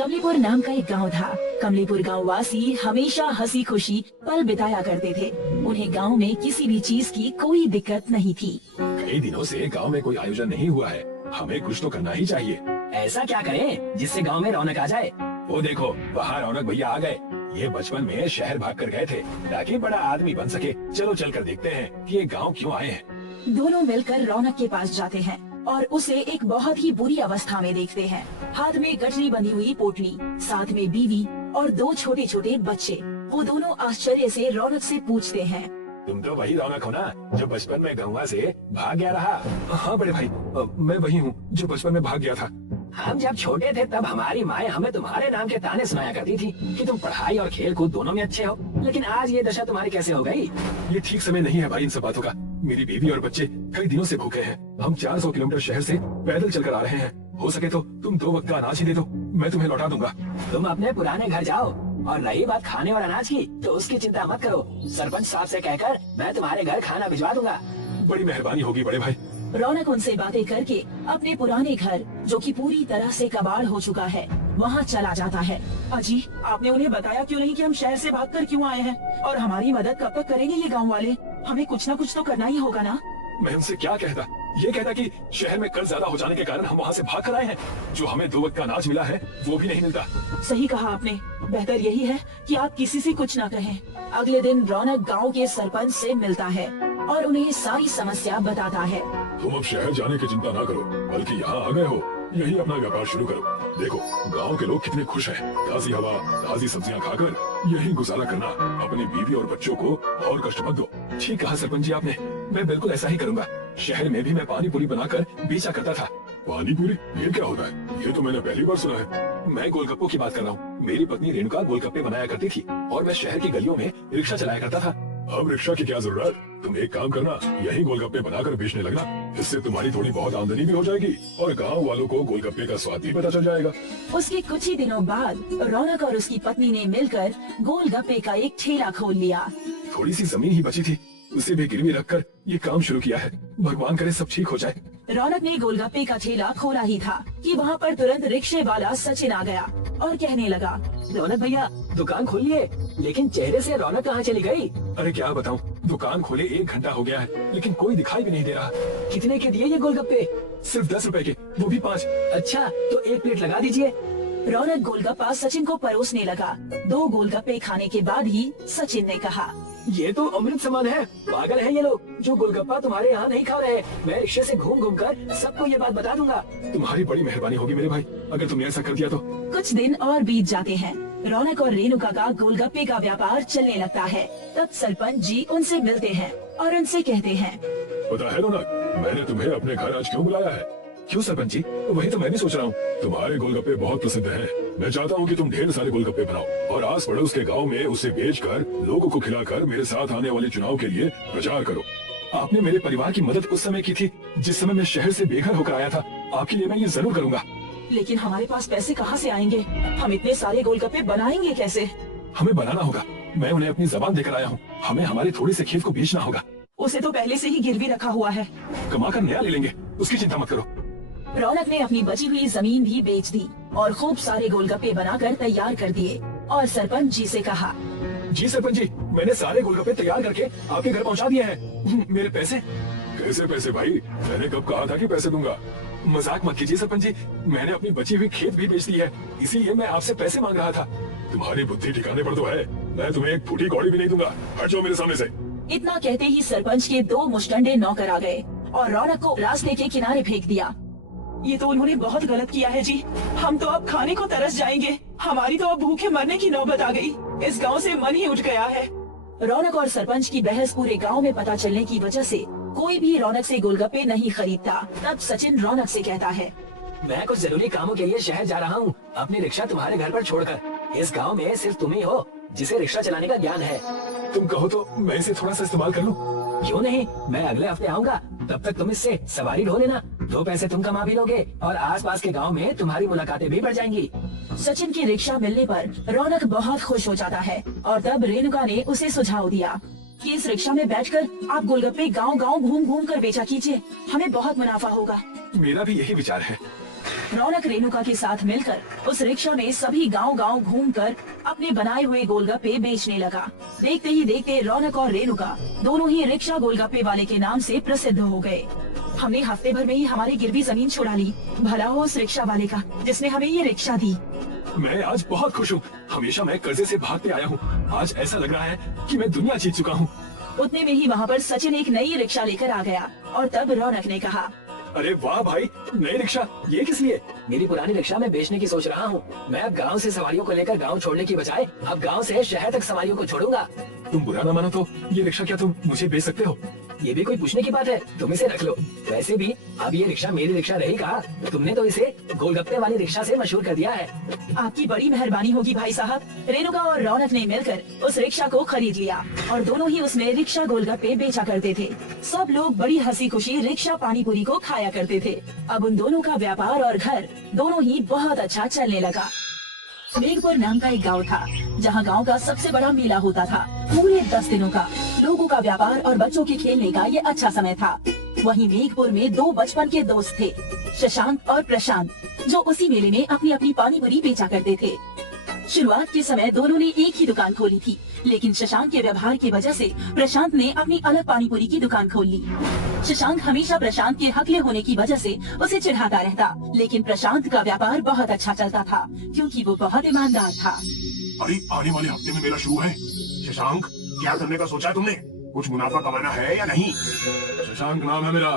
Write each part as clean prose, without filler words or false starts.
कमलीपुर नाम का एक गांव था। कमलीपुर गांव वासी हमेशा हंसी खुशी पल बिताया करते थे। उन्हें गांव में किसी भी चीज की कोई दिक्कत नहीं थी। कई दिनों से गांव में कोई आयोजन नहीं हुआ है, हमें कुछ तो करना ही चाहिए। ऐसा क्या करें जिससे गांव में रौनक आ जाए? वो देखो, वहाँ रौनक भैया आ गए। ये बचपन में शहर भाग कर गए थे ताकि बड़ा आदमी बन सके। चलो चल कर देखते हैं कि ये गांव क्यों आए हैं। दोनों मिलकर रौनक के पास जाते हैं और उसे एक बहुत ही बुरी अवस्था में देखते हैं। हाथ में गठरी बंधी हुई पोटली, साथ में बीवी और दो छोटे छोटे बच्चे। वो दोनों आश्चर्य से रौनक से पूछते हैं, तुम तो वही रौनक हो ना जो बचपन में गंगा से भाग गया रहा? हाँ बड़े भाई, मैं वही हूँ जो बचपन में भाग गया था। हम जब छोटे थे तब हमारी माँ हमें तुम्हारे नाम के ताने सुनाया करती थी कि तुम पढ़ाई और खेल कूद दोनों में अच्छे हो, लेकिन आज ये दशा तुम्हारी कैसे हो गई? ये ठीक समय नहीं है भाई इन सब बातों का। मेरी बीवी और बच्चे कई दिनों से भूखे हैं। हम 400 किलोमीटर शहर से पैदल चलकर आ रहे हैं। हो सके तो तुम 2 वक्त का अनाज ही दे दो, मैं तुम्हें लौटा दूंगा। तुम अपने पुराने घर जाओ, और रही बात खाने और अनाज की तो उसकी चिंता मत करो। सरपंच साहब से कहकर मैं तुम्हारे घर खाना भिजवा दूंगा। बड़ी मेहरबानी होगी बड़े भाई। रौनक उनसे बातें करके अपने पुराने घर, जो कि पूरी तरह से कबाड़ हो चुका है, वहाँ चला जाता है। अजी, आपने उन्हें बताया क्यों नहीं कि हम शहर से भागकर क्यों आए हैं? और हमारी मदद कब तक करेंगे ये गांव वाले? हमें कुछ न कुछ तो करना ही होगा ना। मैं उनसे क्या कहता? ये कहता कि शहर में कर्ज ज्यादा हो जाने के कारण हम वहाँ से भाग कर आए हैं। जो हमें 2 वक्त का अनाज मिला है वो भी नहीं मिलता। सही कहा आपने। बेहतर यही है कि आप किसी से कुछ न कहें। अगले दिन रौनक गांव के सरपंच से मिलता है और उन्हें सारी समस्या बताता है। तुम अब शहर जाने की चिंता ना करो, बल्कि यहाँ आ गए हो, यही अपना व्यापार शुरू करो। देखो गांव के लोग कितने खुश हैं। ताजी हवा, ताजी सब्जियां खाकर यही गुजारा करना। अपनी बीवी और बच्चों को और कष्ट मत दो। ठीक कहा सरपंच जी आपने, मैं बिल्कुल ऐसा ही करूंगा। शहर में भी मैं पानी पूरी बनाकर बेचा करता था। पानी पूरी? ये क्या होता है? ये तो मैंने पहली बार सुना है। मैं गोलगप्पों की बात कर रहा हूँ। मेरी पत्नी रेणुका गोलगप्पे बनाया करती थी और मैं शहर की गलियों में रिक्शा चलाया करता था। अब रिक्शा की क्या जरूरत? तुम एक काम करना, यही गोलगप्पे बनाकर बेचने लगना। इससे तुम्हारी थोड़ी बहुत आमदनी भी हो जाएगी और गांव वालों को गोलगप्पे का स्वाद भी पता चल जाएगा। उसके कुछ ही दिनों बाद रौनक और उसकी पत्नी ने मिलकर गोलगप्पे का एक ठेला खोल लिया। थोड़ी सी जमीन ही बची थी, उसे भी गिरवी रखकर ये काम शुरू किया है। भगवान करे सब ठीक हो जाए। रौनक ने गोलगप्पे का ठेला खोला ही था कि वहाँ पर तुरंत रिक्शे वाला सचिन आ गया और कहने लगा, रौनक भैया दुकान खोलिए, लेकिन चेहरे से रौनक कहाँ चली गई? अरे क्या बताऊं, दुकान खोले 1 घंटा हो गया है लेकिन कोई दिखाई भी नहीं दे रहा। कितने के दिए ये गोलगप्पे? सिर्फ 10 रुपए के, वो भी 5। अच्छा तो 1 प्लेट लगा दीजिए। रौनक गोलगप्पा सचिन को परोसने लगा। 2 गोलगप्पे खाने के बाद ही सचिन ने कहा, ये तो अमृत समान है। पागल है ये लोग जो गोलगप्पा तुम्हारे यहाँ नहीं खा रहे। मैं रिक्शे से घूम घूम कर सबको ये बात बता दूंगा। तुम्हारी बड़ी मेहरबानी होगी मेरे भाई, अगर तुमने ऐसा कर दिया तो। कुछ दिन और बीत जाते हैं। रौनक और रेणुका का गोलगप्पे का व्यापार चलने लगता है। तब सरपंच जी उनसे मिलते हैं और उनसे कहते हैं, पता है रौनक, मैंने तुम्हें अपने घर आज क्यों बुलाया है? क्यों सरपंच जी? वही तो मैं भी सोच रहा हूँ। तुम्हारे गोलगप्पे बहुत प्रसिद्ध हैं। मैं चाहता हूँ कि तुम ढेर सारे गोलगप्पे बनाओ और आस पड़ोस के गांव में उसे बेचकर लोगों को खिलाकर मेरे साथ आने वाले चुनाव के लिए प्रचार करो। आपने मेरे परिवार की मदद उस समय की थी जिस समय मैं शहर से बेघर होकर आया था। आपके लिए मैं ये जरूर करूँगा। लेकिन हमारे पास पैसे कहाँ से आएंगे? हम इतने सारे गोलगप्पे बनाएंगे कैसे? हमें बनाना होगा। मैं उन्हें अपनी जबान देकर आया हूँ। हमें हमारे थोड़े से खेत को बेचना होगा। उसे तो पहले से ही गिरवी रखा हुआ है। कमा कर नया ले लेंगे, उसकी चिंता मत करो। रौनक ने अपनी बची हुई जमीन भी बेच दी और खूब सारे गोलगप्पे बनाकर तैयार कर दिए और सरपंच जी से कहा, जी सरपंच जी, मैंने सारे गोलगप्पे तैयार करके आपके घर पहुंचा दिए हैं। मेरे पैसे? कैसे पैसे भाई? मैंने कब कहा था कि पैसे दूंगा? मजाक मत कीजिए सरपंच जी, मैंने अपनी बची हुई खेत भी बेच दी है, इसीलिए मैं आपसे पैसे मांग रहा था। तुम्हारी बुद्धि ठिकाने पर तो है, मैं तुम्हें एक फूटी कौड़ी भी नहीं दूंगा। हट जाओ मेरे सामने से। इतना कहते ही सरपंच के 2 मुस्टंडे नौकर आ गए और रौनक को रास्ते के किनारे फेंक दिया। ये तो उन्होंने बहुत गलत किया है जी। हम तो अब खाने को तरस जाएंगे। हमारी तो अब भूखे मरने की नौबत आ गई। इस गांव से मन ही उठ गया है। रौनक और सरपंच की बहस पूरे गांव में पता चलने की वजह से कोई भी रौनक से गोलगप्पे नहीं खरीदता। तब सचिन रौनक से कहता है, मैं कुछ जरूरी कामों के लिए शहर जा रहा हूँ, अपनी रिक्शा तुम्हारे घर पर छोड़कर। इस गांव में सिर्फ तुम ही हो जिसे रिक्शा चलाने का ज्ञान है। तुम कहो तो मैं इसे थोड़ा सा इस्तेमाल कर लूं? क्यों नहीं, मैं अगले हफ्ते आऊंगा, तब तक तुम इससे सवारी ढो लेना। 2 पैसे तुम कमा भी लोगे और आसपास के गांव में तुम्हारी मुलाकातें भी बढ़ जाएंगी। सचिन की रिक्शा मिलने पर रौनक बहुत खुश हो जाता है और तब रेणुका ने उसे सुझाव दिया कि इस रिक्शा में बैठकर आप गोलगप्पे गांव गांव घूम घूम कर बेचा कीजिए, हमें बहुत मुनाफा होगा। मेरा भी यही विचार है। रौनक रेणुका के साथ मिलकर उस रिक्शा में सभी गांव-गांव घूमकर अपने बनाए हुए गोलगप्पे बेचने लगा। देखते ही देखते रौनक और रेणुका दोनों ही रिक्शा गोलगप्पे वाले के नाम से प्रसिद्ध हो गए। हमने हफ्ते भर में ही हमारी गिरवी जमीन छुड़ा ली। भला हो उस रिक्शा वाले का जिसने हमें ये रिक्शा दी। मैं आज बहुत खुश हूँ। हमेशा मैं कर्जे से भागते आया हूँ। आज ऐसा लग रहा है कि मैं दुनिया जीत चुका हूँ। उतने में ही वहाँ पर सचिन एक नई रिक्शा लेकर आ गया और तब रौनक ने कहा, अरे वाह भाई, नई रिक्शा, ये किस लिए? मेरी पुरानी रिक्शा मैं बेचने की सोच रहा हूँ। मैं अब गांव से सवारियों को लेकर गांव छोड़ने की बजाय अब गांव से शहर तक सवारियों को छोड़ूंगा। तुम बुरा ना मानो तो ये रिक्शा क्या तुम मुझे बेच सकते हो? ये भी कोई पूछने की बात है? तुम इसे रख लो। वैसे भी अब ये रिक्शा मेरी रिक्शा रहेगा। तुमने तो इसे गोलगप्पे वाली रिक्शा से मशहूर कर दिया है। आपकी बड़ी मेहरबानी होगी भाई साहब। रेणुका और रौनक ने मिलकर उस रिक्शा को खरीद लिया और दोनों ही उसमें रिक्शा गोलगप्पे बेचा करते थे। सब लोग बड़ी हंसी खुशी रिक्शा पानी पूरी को खाया करते थे। अब उन दोनों का व्यापार और घर दोनों ही बहुत अच्छा चलने लगा। मेघपुर नाम का एक गांव था जहां गांव का सबसे बड़ा मेला होता था। पूरे 10 दिनों का लोगों का व्यापार और बच्चों के खेलने का ये अच्छा समय था। वहीं मेघपुर में 2 बचपन के दोस्त थे, शशांक और प्रशांत, जो उसी मेले में अपनी अपनी पानी पूरी बेचा करते थे। शुरुआत के समय दोनों ने एक ही दुकान खोली थी, लेकिन शशांक के व्यवहार की वजह से प्रशांत ने अपनी अलग पानी पूरी की दुकान खोल ली। शशांक हमेशा प्रशांत के हकले होने की वजह से उसे चिढ़ाता रहता, लेकिन प्रशांत का व्यापार बहुत अच्छा चलता था क्योंकि वो बहुत ईमानदार था। अरे आने वाले हफ्ते में मेला शुरू है। शशांक, क्या करने का सोचा है तुमने? कुछ मुनाफा कमाना है या नहीं? शशांक नाम है मेरा।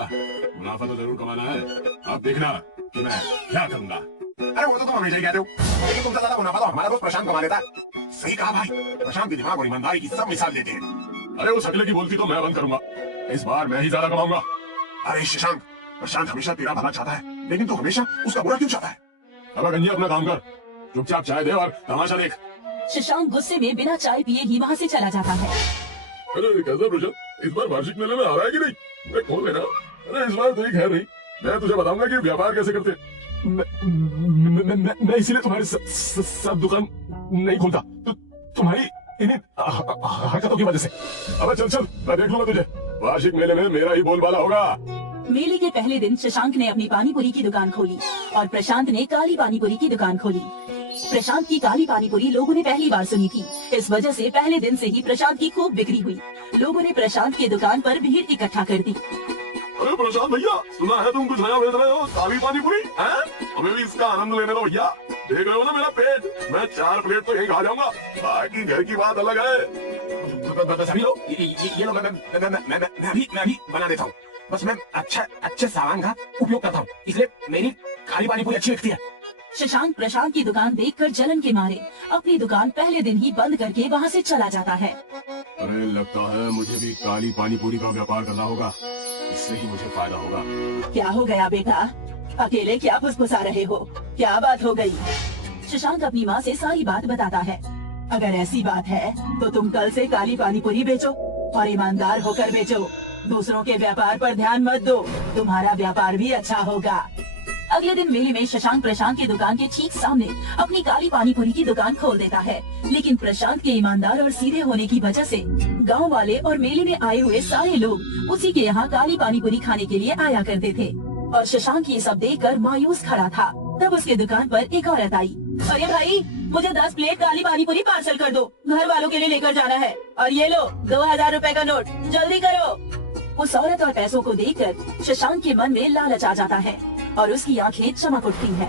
मुनाफा तो जरूर कमाना है। अब देखना कि मैं क्या करूँगा। अरे वो तो तुम हमेशा ही कहते हो, लेकिन तुमसे ज्यादा मुनाफा तो हमारा दोस्त प्रशांत कमा लेता है। सही कहा भाई, प्रशांत के दिमाग और ईमानदारी की सब मिसाल देते हैं। अरे उस अगले की बोलती तो मैं बंद करूंगा। इस बार मैं ही ज्यादा कमाऊंगा। अरे शशांक, प्रशांत हमेशा तेरा भला चाहता है, लेकिन तू हमेशा उसका बुरा क्यों चाहता है? अब गंजी अपना काम कर, चुपचाप चाय दे और तमाशा देख। शशांक गुस्से में बिना चाय पिए ही वहाँ से चला जाता है। अरे कैसा प्रशांत, इस बार वार्षिक मेले में आ रहा है कि नहीं? मैं खोल लेना। अरे इस बार तो एक है नहीं, मैं तुझे बताऊंगा कि व्यापार कैसे करते। मैं इसीलिए तुम्हारी सब दुकान नहीं खोलता, तो तुम्हारी इन्हीं हरकतों की वजह से। अब चल चल, मैं देख लूंगा तुझे। वार्षिक मेले में मेरा ही बोलबाला होगा। मेले के पहले दिन शशांक ने अपनी पानीपुरी की दुकान खोली और प्रशांत ने काली पानीपुरी की दुकान खोली। प्रशांत की काली पानीपुरी लोगों ने पहली बार सुनी थी, इस वजह से पहले दिन से ही प्रशांत की खूब बिक्री हुई। लोगों ने प्रशांत की दुकान पर भीड़ इकट्ठा कर दी। अरे प्रशांत भैया, सुना है तुम कुछ नया बेच रहे हो, काली पानीपुरी हैं? हमें भी इसका आनंद लेने दो भैया। देख रहे हो ना मेरा पेट, मैं 4 प्लेट तो यही खा जाऊंगा, बाकी घर की बात अलग है। सभी लोग ये लो, मैं भी बना देता हूँ। बस मैं अच्छे सामान का उपयोग करता हूँ, इसलिए मेरी काली पानीपुरी अच्छी लगती है। शशांक प्रशांत की दुकान देखकर जलन के मारे अपनी दुकान पहले दिन ही बंद करके वहाँ से चला जाता है। अरे लगता है मुझे भी काली पानीपुरी का व्यापार करना होगा, इससे ही मुझे फायदा होगा। क्या हो गया बेटा, अकेले क्या फुसफुसा रहे हो? क्या बात हो गई? शशांक अपनी माँ से सारी बात बताता है। अगर ऐसी बात है तो तुम कल से काली पानीपुरी बेचो और ईमानदार होकर बेचो। दूसरों के व्यापार पर ध्यान मत दो, तुम्हारा व्यापार भी अच्छा होगा। अगले दिन मेले में शशांक प्रशांत की दुकान के ठीक सामने अपनी काली पानीपुरी की दुकान खोल देता है, लेकिन प्रशांत के ईमानदार और सीधे होने की वजह से गांव वाले और मेले में आए हुए सारे लोग उसी के यहाँ काली पानीपुरी खाने के लिए आया करते थे। और शशांक ये सब देखकर मायूस खड़ा था। तब उसके दुकान पर एक औरत आई। अरे भाई, मुझे 10 प्लेट काली पानीपुरी पार्सल कर दो, घर वालों के लिए लेकर जाना है। और ये लो 2000 रुपए का नोट, जल्दी करो। उस औरत और पैसों को देखकर शशांक के मन में लालच आ जाता है और उसकी आंखें चमक उठती हैं।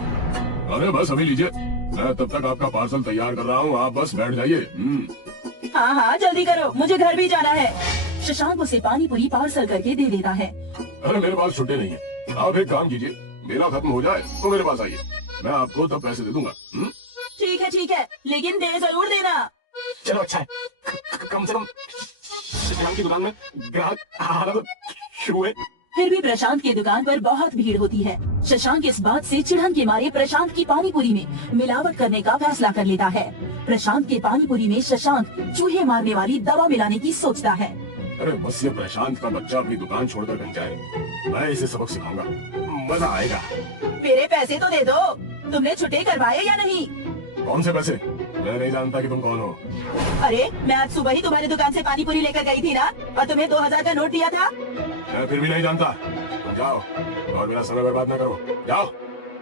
अरे बस अभी लीजिए, मैं तब तक आपका पार्सल तैयार कर रहा हूँ, आप बस बैठ जाइए। हाँ हाँ जल्दी करो, मुझे घर भी जाना है। शशांक उसे पानीपुरी पार्सल करके दे देता है। अरे मेरे पास छुट्टी नहीं है, आप एक काम कीजिए, मेला खत्म हो जाए तो मेरे पास आइए, मैं आपको तब पैसे दे दूंगा। ठीक है, लेकिन दे जरूर देना। चलो अच्छा है, कम से कम शशांक की दुकान में ग्राहक आना तो शुरू हुए। फिर भी प्रशांत की दुकान पर बहुत भीड़ होती है। शशांक इस बात से चिढ़न के मारे प्रशांत की पानीपुरी में मिलावट करने का फैसला कर लेता है। प्रशांत के पानीपुरी में शशांक चूहे मारने वाली दवा मिलाने की सोचता है। अरे बस ये प्रशांत का बच्चा अपनी दुकान छोड़कर कहीं जाए, मैं इसे सबक सिखाऊंगा, मजा आएगा। मेरे पैसे तो दे दो, तुमने छुट्टे करवाए या नहीं? कौन से पैसे? मैं नहीं जानता कि तुम कौन हो। अरे मैं आज सुबह ही तुम्हारी दुकान से पानीपुरी लेकर गई थी ना, और तुम्हें 2000 का नोट दिया था। मैं फिर भी नहीं जानता, तुम जाओ और मेरा समय बर्बाद न करो, जाओ।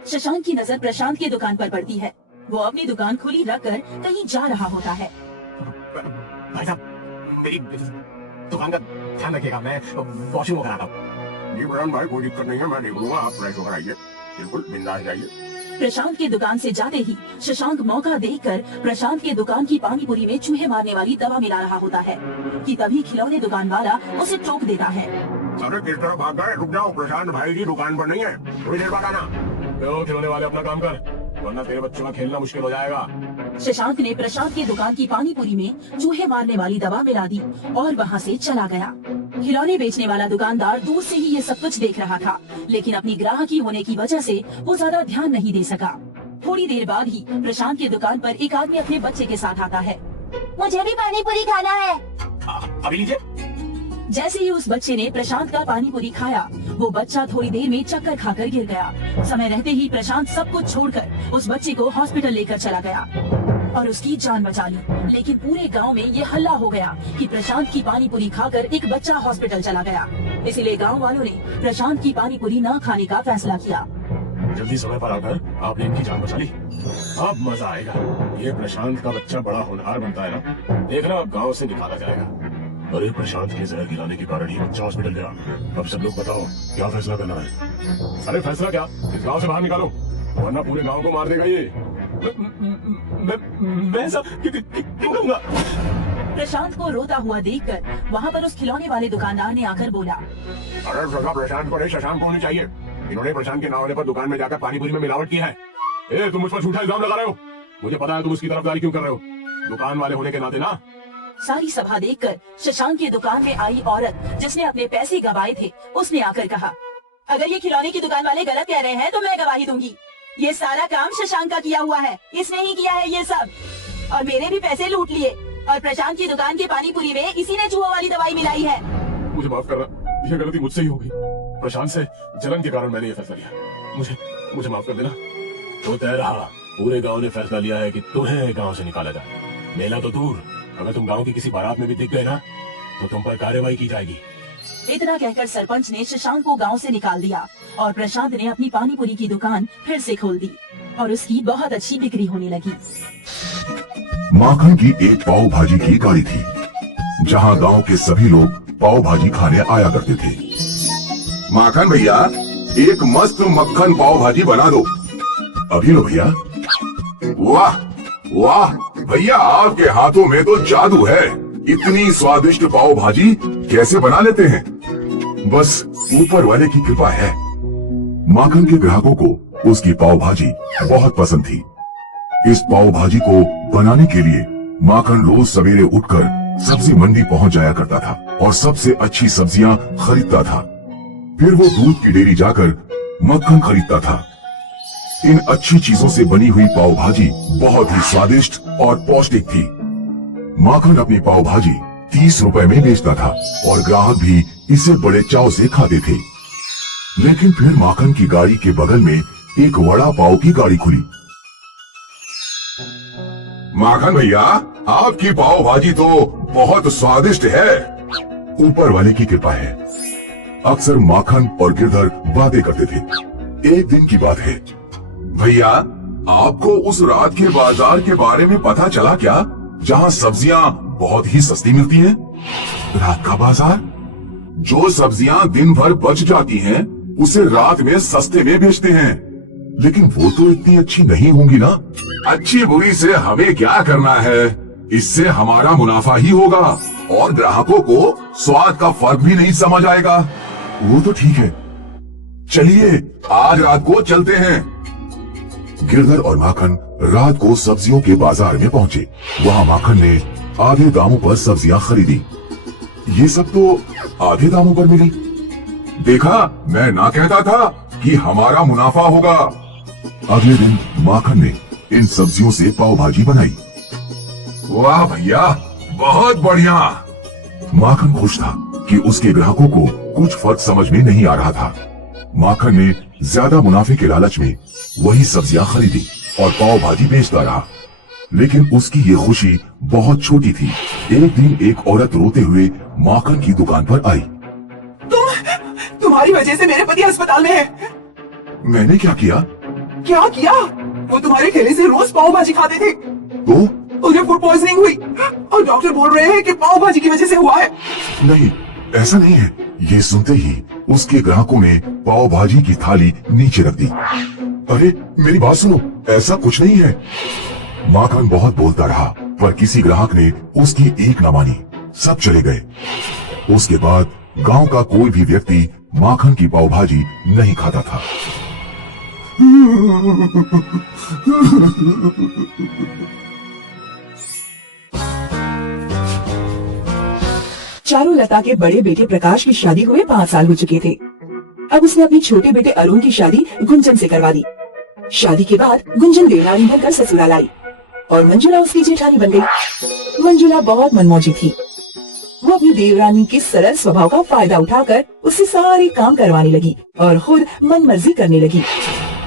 शशांक की नजर प्रशांत की दुकान पर पड़ती है। वो अपनी दुकान खुली रखकर कहीं जा रहा होता है। भाई साहब, मेरी दुकान का ध्यान रखिएगा, मैं वॉशिंग वो कराता हूँ। जी प्रशांत भाई, कोई दिक्कत नहीं है, मैं देख लूंगा, आप फ्रेश होकर आइए, बिल्कुल बिंदास जाइए। प्रशांत की दुकान से जाते ही शशांक मौका देखकर प्रशांत की दुकान की पानी पूरी में चूहे मारने वाली दवा मिला रहा होता है कि तभी खिलौने दुकान वाला उसे टोक देता है। अरे किस तरह भाग गए? रुक जाओ, प्रशांत भाई की दुकान पर नहीं है, थोड़ी देर बाद आना। तो खिलौने वाले अपना काम कर, वरना तेरे बच्चों का खेलना मुश्किल हो जाएगा। शशांक ने प्रशांत की दुकान की पानी पूरी में चूहे मारने वाली दवा मिला दी और वहाँ से चला गया। खिलौने बेचने वाला दुकानदार दूर से ही ये सब कुछ देख रहा था, लेकिन अपनी ग्राहकी होने की वजह से वो ज्यादा ध्यान नहीं दे सका। थोड़ी देर बाद ही प्रशांत की दुकान पर एक आदमी अपने बच्चे के साथ आता है। मुझे भी पानी पूरी खाना है। अभी लीजिए। जैसे ही उस बच्चे ने प्रशांत का पानी पूरी खाया, वो बच्चा थोड़ी देर में चक्कर खाकर गिर गया। समय रहते ही प्रशांत सब कुछ छोड़कर उस बच्चे को हॉस्पिटल लेकर चला गया और उसकी जान बचा ली। लेकिन पूरे गांव में ये हल्ला हो गया कि प्रशांत की पानी पूरी खाकर एक बच्चा हॉस्पिटल चला गया। इसीलिए गांव वालों ने प्रशांत की पानी पूरी न खाने का फैसला किया। जल्दी समय पर आकर आपने इनकी जान बचा ली, अब मजा आएगा। ये प्रशांत का बच्चा बड़ा होनहार बनता है ना, देखना अब गांव से निकाला जाएगा। अरे प्रशांत के जहर गिराने के कारण ही बच्चा हॉस्पिटल गया। अब सब लोग बताओ क्या फैसला करना है? अरे फैसला क्या, इस गांव से बाहर निकालो, वरना पूरे गांव को मार देगा ये। मैं सब क्यों करूंगा? प्रशांत को रोता हुआ देखकर वहाँ पर उस खिलौने वाले दुकानदार ने आकर बोला, अरे सजा प्रशांत को नहीं, शशांक को होनी चाहिए। इन्होंने प्रशांत के ना होने पर दुकान में जाकर पानी पूरी में मिलावट की है। ए, तुम मुझ पर झूठा इल्जाम लगा रहे हो। मुझे पता है तुम उसकी तरफदारी क्यों कर रहे हो, दुकान वाले होने के नाते ना। सारी सभा देखकर शशांक की दुकान में आई औरत जिसने अपने पैसे गवाए थे, उसने आकर कहा, अगर ये खिलौने की दुकान वाले गलत कह रहे हैं तो मैं गवाही दूंगी। ये सारा काम शशांक का किया हुआ है, इसने ही किया है ये सब, और मेरे भी पैसे लूट लिए। और प्रशांत की दुकान की पानी पूरी में इसी ने चूहों वाली दवाई मिलाई है। मुझे माफ करना, यह गलती मुझसे ही हो गई। प्रशांत से जलन के कारण मैंने ये फैसला लिया, मुझे माफ कर देना। तो तय रहा, पूरे गांव ने फैसला लिया है कि तुम्हें गांव से निकाला जाए। मेला तो दूर, अगर तुम गांव की किसी बारात में भी दिख गए ना तो तुम पर कार्रवाई की जाएगी। इतना कहकर सरपंच ने शशांक को गांव से निकाल दिया और प्रशांत ने अपनी पानी पूरी की दुकान फिर से खोल दी और उसकी बहुत अच्छी बिक्री होने लगी। माखन की एक पाव भाजी की गाड़ी थी, जहां गांव के सभी लोग पाव भाजी खाने आया करते थे। माखन भैया, एक मस्त मक्खन पाव भाजी बना दो। अभी लो भैया। वाह वाह भैया, आपके हाथों में तो जादू है। इतनी स्वादिष्ट पाव भाजी कैसे बना लेते हैं? बस ऊपर वाले की कृपा है। माखन के ग्राहकों को उसकी पाव भाजी बहुत पसंद थी। इस पाव भाजी को बनाने के लिए माखन रोज सवेरे उठकर सब्जी मंडी पहुंच जाया करता था और सबसे अच्छी सब्जियां खरीदता था। फिर वो दूध की डेयरी जाकर मक्खन खरीदता था। इन अच्छी चीजों से बनी हुई पाव भाजी बहुत ही स्वादिष्ट और पौष्टिक थी। माखन अपनी पाव भाजी 30 रुपए में बेचता था और ग्राहक भी इसे बड़े चाव से खाते थे। लेकिन फिर माखन की गाड़ी के बगल में एक वड़ा पाव की गाड़ी खुली। माखन भैया, आपकी पाव भाजी तो बहुत स्वादिष्ट है। ऊपर वाले की कृपा है। अक्सर माखन और गिरधर बातें करते थे। एक दिन की बात है। भैया, आपको उस रात के बाजार के बारे में पता चला क्या, जहां सब्जियां बहुत ही सस्ती मिलती हैं? रात का बाजार? जो सब्जियां दिन भर बच जाती हैं, उसे रात में सस्ते में बेचते हैं। लेकिन वो तो इतनी अच्छी नहीं होंगी ना। अच्छी बुरी से हमें क्या करना है, इससे हमारा मुनाफा ही होगा और ग्राहकों को स्वाद का फर्क भी नहीं समझ आएगा। वो तो ठीक है, चलिए आज रात को चलते हैं। गिरधर और माखन रात को सब्जियों के बाजार में पहुंचे। वहां माखन ने आधे दामों पर सब्जियां खरीदी। ये सब तो आधे दामों पर मिली। देखा, मैं ना कहता था कि हमारा मुनाफा होगा। अगले दिन माखन ने इन सब्जियों से पाव भाजी बनाई। वाह भैया, बहुत बढ़िया। माखन खुश था कि उसके ग्राहकों को कुछ फर्क समझ में नहीं आ रहा था। माखन ने ज्यादा मुनाफे के लालच में वही सब्जियां खरीदी और पाव भाजी बेचता रहा। लेकिन उसकी ये खुशी बहुत छोटी थी। एक दिन एक औरत रोते हुए माखन की दुकान पर आई। तुम्हारी वजह से मेरे पति अस्पताल में है। मैंने क्या किया? क्या किया? वो तुम्हारे ठेले से रोज पाव भाजी खाते थे। तो उन्हें फूड पॉइजनिंग हुई और डॉक्टर बोल रहे हैं कि पाव भाजी की वजह से हुआ है। नहीं, ऐसा नहीं है। ये सुनते ही उसके ग्राहकों ने पाव भाजी की थाली नीचे रख दी। अरे मेरी बात सुनो, ऐसा कुछ नहीं है। माखन बहुत बोलता रहा पर किसी ग्राहक ने उसकी एक न मानी। सब चले गए। उसके बाद गांव का कोई भी व्यक्ति माखन की पाव भाजी नहीं खाता था। चारुलता के बड़े बेटे प्रकाश की शादी हुए 5 साल हो चुके थे। अब उसने अपने छोटे बेटे अरुण की शादी गुंजन से करवा दी। शादी के बाद गुंजन देवरानी बनकर ससुराल आई और मंजुला उसकी जेठानी बन गई। मंजुला बहुत मनमौजी थी। वो अपनी देवरानी के सरल स्वभाव का फायदा उठाकर उससे सारे काम करवाने लगी और खुद मन मर्जी करने लगी।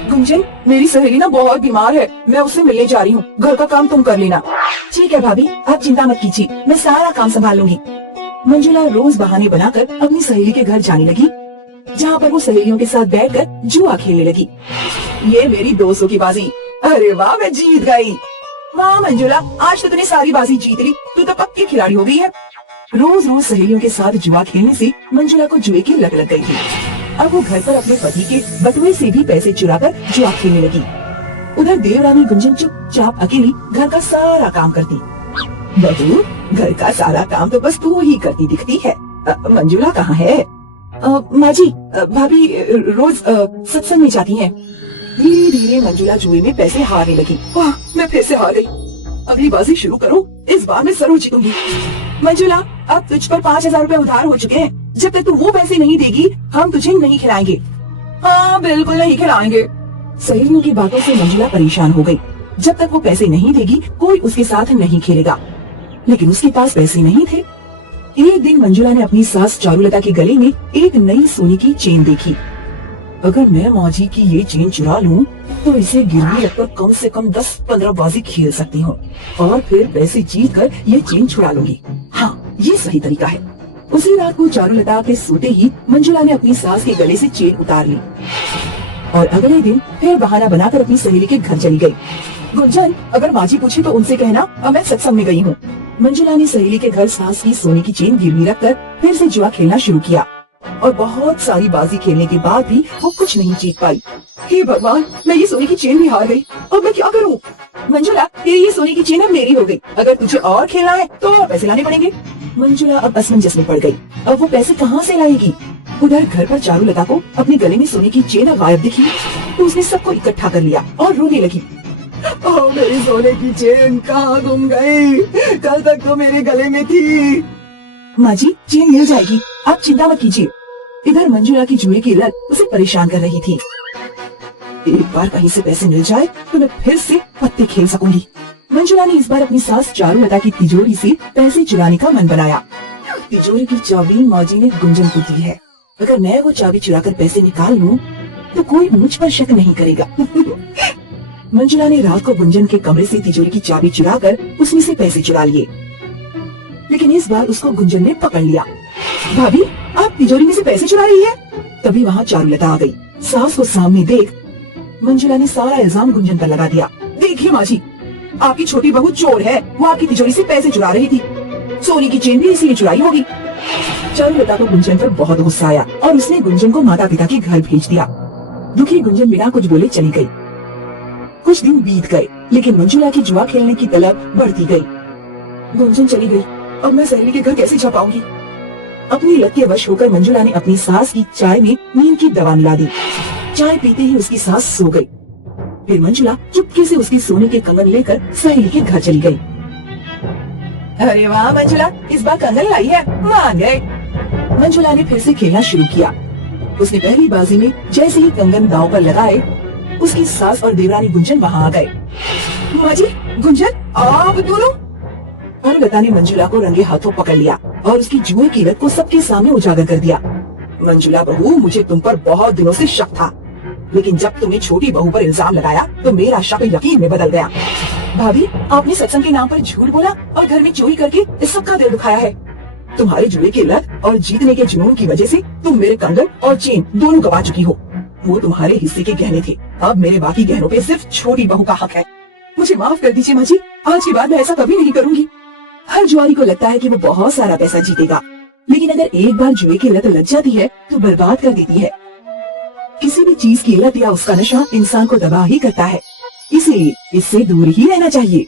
गुंजन, मेरी सहेली ना बहुत बीमार है, मैं उससे मिलने जा रही हूँ। घर का काम तुम कर लेना। ठीक है भाभी, आप चिंता मत कीजिए, मैं सारा काम संभाल लूंगी। मंजुला रोज बहाने बनाकर अपनी सहेली के घर जाने लगी, जहाँ पर वो सहेलियों के साथ बैठकर जुआ खेलने लगी। ये मेरी 200 की बाजी। अरे वाह, मैं जीत गई। वाह मंजुला, आज तो तूने सारी बाजी जीत ली, तू तो पक्की खिलाड़ी हो गई है। रोज रोज सहेलियों के साथ जुआ खेलने से मंजुला को जुए की लत लग गई थी। अब वो घर पर अपने पति के बटुए से भी पैसे चुराकर जुआ खेलने लगी। उधर देवरानी गुंजन चुपचाप अकेली घर का सारा काम करती। बहू, घर का सारा काम तो बस तू ही करती दिखती है। मंजुला कहाँ है? माँ जी, भाभी रोज सत्संग में जाती हैं। धीरे धीरे मंजुला जुए में पैसे हारने लगी। वाह, मैं फिर से हार गई। अगली बाजी शुरू करो, इस बार मैं जरूर जीतूंगी। मंजुला, अब तुझ पर 5000 रुपए उधार हो चुके हैं। जब तक तू वो पैसे नहीं देगी, हम तुझे नहीं खिलाएंगे। हाँ, बिल्कुल नहीं खिलाएंगे। सहेलियों की बातों से मंजुला परेशान हो गई। जब तक वो पैसे नहीं देगी, कोई उसके साथ नहीं खेलेगा। लेकिन उसके पास पैसे नहीं थे। एक दिन मंजुला ने अपनी सास चारुलता के गले में एक नई सोने की चेन देखी। अगर मैं मौजी की ये चेन चुरा लूं, तो इसे गिरवी रखकर कम से कम 10-15 बाजी खेल सकती हूँ और फिर पैसे जीत कर ये चेन छुड़ा लूंगी। हाँ, ये सही तरीका है। उसी रात को चारुलता के सोते ही मंजुला ने अपनी सास के गले से चेन उतार ली और अगले दिन फिर बहाना बनाकर अपनी सहेली के घर चली गई। गुंजन, अगर माजी पूछे तो उनसे कहना अब मैं सत्संग में गई हूँ। मंजुला ने सहेली के घर सास की सोने की चेन गिरवी रखकर फिर से जुआ खेलना शुरू किया और बहुत सारी बाजी खेलने के बाद भी वो कुछ नहीं जीत पाई। हे भगवान, मैं ये सोने की चेन भी हार गई। अब मैं क्या करूँ? मंजुला, तेरी ये सोने की चेन अब मेरी हो गई। अगर तुझे और खेलना है तो और पैसे लाने पड़ेंगे। मंजुला अब असमंजस में पड़ गई। अब वो पैसे कहाँ से लाएगी? उधर घर पर चारुलता को अपने गले में सोने की चेन गायब दिखी तो उसने सबको इकट्ठा कर लिया और रोने लगी। ओह, मेरी सोने की चेन कहाँ गुम गई? कल तक तो मेरे गले में थी। माँ जी, चेन मिल जाएगी, आप चिंता मत कीजिए। इधर मंजुला की जुए की लत उसे परेशान कर रही थी। एक बार कहीं से पैसे मिल जाए तो मैं फिर से पत्ते खेल सकूंगी। मंजुला ने इस बार अपनी सास चारुलता की तिजोरी से पैसे चुराने का मन बनाया। तिजोरी की चाबी मौजी ने गुंजन को दी है। अगर मैं वो चाबी चुराकर पैसे निकाल लूं तो कोई मुझ पर शक नहीं करेगा। मंजुला ने रात को गुंजन के कमरे से तिजोरी की चाबी चुराकर उसमें से पैसे चुरा लिए, लेकिन इस बार उसको गुंजन ने पकड़ लिया। भाभी, आप तिजोरी में से पैसे चुरा रही है? तभी वहाँ चारुलता आ गई। सास को सामने देख मंजुला ने सारा इल्जाम गुंजन पर लगा दिया। देखिए माँ जी, आपकी छोटी बहू चोर है, वो आपकी तिजोरी से पैसे चुरा रही थी। सोने की चेन भी इसीलिए चुराई होगी। चारुलता को गुंजन पर बहुत गुस्सा आया और उसने गुंजन को माता पिता के घर भेज दिया। दुखी गुंजन बिना कुछ बोले चली गई। कुछ दिन बीत गए, लेकिन मंजुला की जुआ खेलने की तलब बढ़ती गई। गुंजन चली गई, अब मैं सहेली के घर कैसे जा पाऊंगी? अपनी लत के वश होकर मंजुला ने अपनी सास की चाय में नींद की दवा मिला दी। चाय पीते ही उसकी सास सो गई। फिर मंजुला चुपके से उसकी सोने के कंगन लेकर सहेली के घर चली गई। अरे वाह मंजुला, इस बार कंगन लाई है, मान गए। मंजुला ने फिर से खेलना शुरू किया। उसने पहली बाजी में जैसे ही कंगन दांव पर लगाए, उसकी सास और देवरानी गुंजन वहाँ आ गए। माँ जी, गुंजन, आप दोनों? चारुलता ने मंजुला को रंगे हाथों पकड़ लिया और उसकी जुए की लत को सबके सामने उजागर कर दिया। मंजुला बहू, मुझे तुम पर बहुत दिनों से शक था, लेकिन जब तुमने छोटी बहू पर इल्जाम लगाया तो मेरा शक यकीन में बदल गया। भाभी, आपने सत्संग के नाम पर झूठ बोला और घर में चोरी करके इस सबका दिल दुखाया है। तुम्हारे जुए की लत और जीतने के जुनून की वजह से तुम मेरे कंगन और चेन दोनों गवा चुकी हो। वो तुम्हारे हिस्से के गहने थे। अब मेरे बाकी गहनों पे सिर्फ छोटी बहू का हक है। मुझे माफ कर दीजिए माँ जी, आज के बाद मैं ऐसा कभी नहीं करूंगी। हर जुआरी को लगता है कि वो बहुत सारा पैसा जीतेगा, लेकिन अगर एक बार जुए की लत लग जाती है तो बर्बाद कर देती है। किसी भी चीज की लत या उसका नशा इंसान को तबाह ही करता है, इसलिए इससे दूर ही रहना चाहिए।